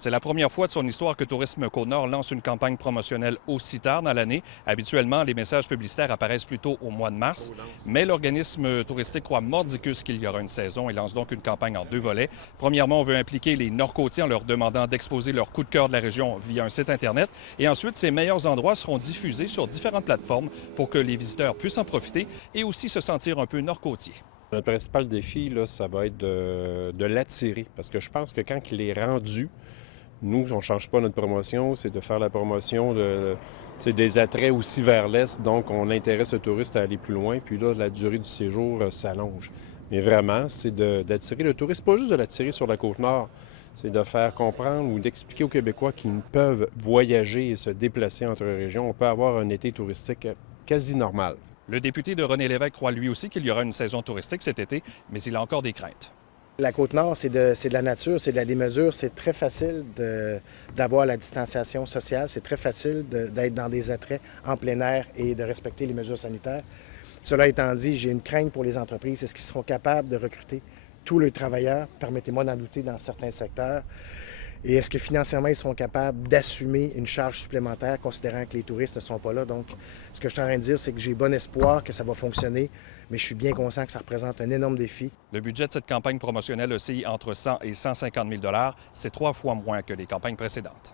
C'est la première fois de son histoire que Tourisme Côte-Nord lance une campagne promotionnelle aussi tard dans l'année. Habituellement, les messages publicitaires apparaissent plutôt au mois de mars, mais l'organisme touristique croit mordicus qu'il y aura une saison et lance donc une campagne en deux volets. Premièrement, on veut impliquer les Nord-Côtiers en leur demandant d'exposer leur coup de cœur de la région via un site Internet. Et ensuite, ces meilleurs endroits seront diffusés sur différentes plateformes pour que les visiteurs puissent en profiter et aussi se sentir un peu Nord-Côtier. Notre principal défi, là, ça va être de l'attirer, parce que je pense que quand il est rendu, nous, on ne change pas notre promotion, c'est de faire la promotion des attraits aussi vers l'est, donc on intéresse le touriste à aller plus loin, puis là, la durée du séjour s'allonge. Mais vraiment, c'est d'attirer le touriste, pas juste de l'attirer sur la Côte-Nord, c'est de faire comprendre ou d'expliquer aux Québécois qu'ils peuvent voyager et se déplacer entre régions. On peut avoir un été touristique quasi normal. Le député de René Lévesque croit lui aussi qu'il y aura une saison touristique cet été, mais il a encore des craintes. La Côte-Nord, c'est de la nature, c'est de la démesure. C'est très facile d'avoir la distanciation sociale. C'est très facile d'être dans des attraits en plein air et de respecter les mesures sanitaires. Cela étant dit, j'ai une crainte pour les entreprises. Est-ce qu'ils seront capables de recruter tous les travailleurs? Permettez-moi d'en douter dans certains secteurs. Et est-ce que financièrement, ils seront capables d'assumer une charge supplémentaire, considérant que les touristes ne sont pas là? Donc, ce que je suis en train de dire, c'est que j'ai bon espoir que ça va fonctionner, mais je suis bien conscient que ça représente un énorme défi. Le budget de cette campagne promotionnelle oscille entre 100 et 150 000 $. C'est 3 fois moins que les campagnes précédentes.